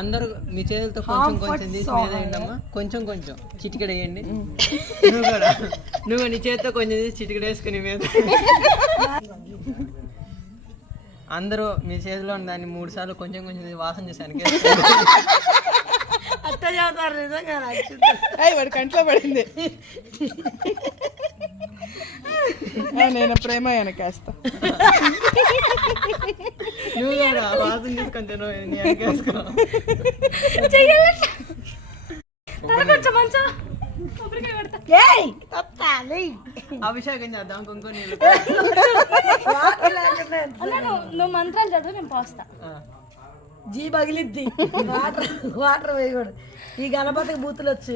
అందరూ మీ చేతులతో కొంచెం కొంచెం తీసి మీద వేయండమ్మా. కొంచెం కొంచెం చిటికెడ వేయండి. నువ్వు నీ చేతితో కొంచెం తీసి చిటికెడ వేసుకుని మీద అందరూ మీ చేతిలో ఉన్న దాన్ని 3 సార్లు కొంచెం కొంచెం వాసన చేశాను. అట్ట చదువుతారు నిజంగా. వాడి కంట్లో పడింది. నేను ప్రేమ వెనకేస్తా. నువ్వు కూడా వాసన తీసుకొని అభిషేకం చేద్దాం. కుంకుమ నీళ్ళు నువ్వు మంత్రాలు చదువు, నేను పోస్తా. జీ పగిలిద్ది. వాటర్ వేయకూడదు. ఈ గణపతికి బూతులు వచ్చు.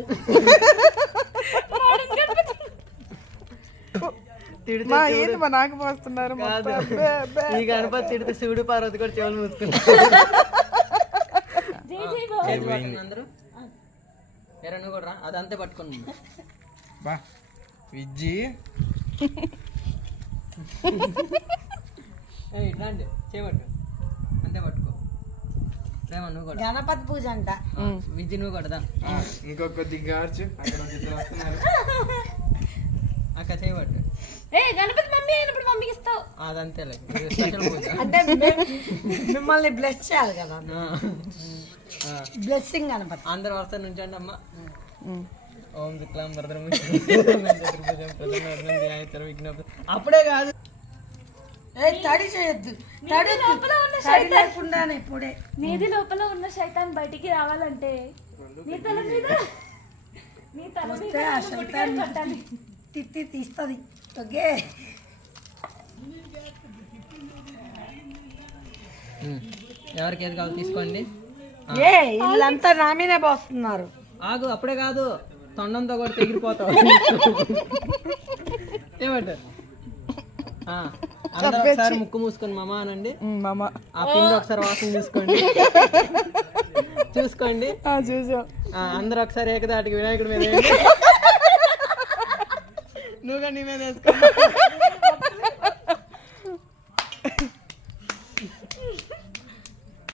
ఏంటి మా నాకు పోస్తున్నారు. ఈ గణపతి తిడితే శివుడు పార్వతి కూడా చెవులు మూసుకున్నారు. అందరూ ఎరను కూడా అదంతే పట్టుకుని విజ్జి ఇట్లాంటి చేయబట్టు అంతే పట్టుకో. ప్రేమ నువ్వు కూడా గణపతి పూజ అంట. విజ్జి నువ్వు కూడా ఇంకొక దిగ్గార్చు. అక్కడ వస్తున్నారు. అక్క చేయబట్టు. గణపతి మమ్మీ అయినప్పుడు మమ్మీకి ఇస్తావు. అదంతే స్పెషల్ పూజ. అంటే మిమ్మల్ని బ్లెస్ చేయాలి కదా. బ్లెస్సింగ్ గణపతి. అందరు వరుస నుంచండి అమ్మ. ఓం శుక్లాం వరదరం అప్పుడే కాదు. తడి చేయొద్దు. తడి లేకుండానే ఇప్పుడే. నీది లోపల ఉన్న శైతాన్ బయటికి రావాలంటే నీ తల మీద కట్టాలి. తిట్టి తీస్తుంది. ఓకే. ఎవరికి ఏది కావాలి తీసుకోండి. వీళ్ళంతా నా మీదే పోస్తున్నారు. ఆగు, అప్పుడే కాదు, తొండంతో కూడా తెగిరిపోతావు. ఏమంటారు? అందరూ ఒకసారి ముక్కు మూసుకొని మామ అనండి. ఆ పిండి ఒకసారి వాసన చూసుకోండి. చూసుకోండి. అందరూ ఒకసారి ఏకదాటికి వినాయకుడి మీద నువ్వు నీ మీద వేసుకో.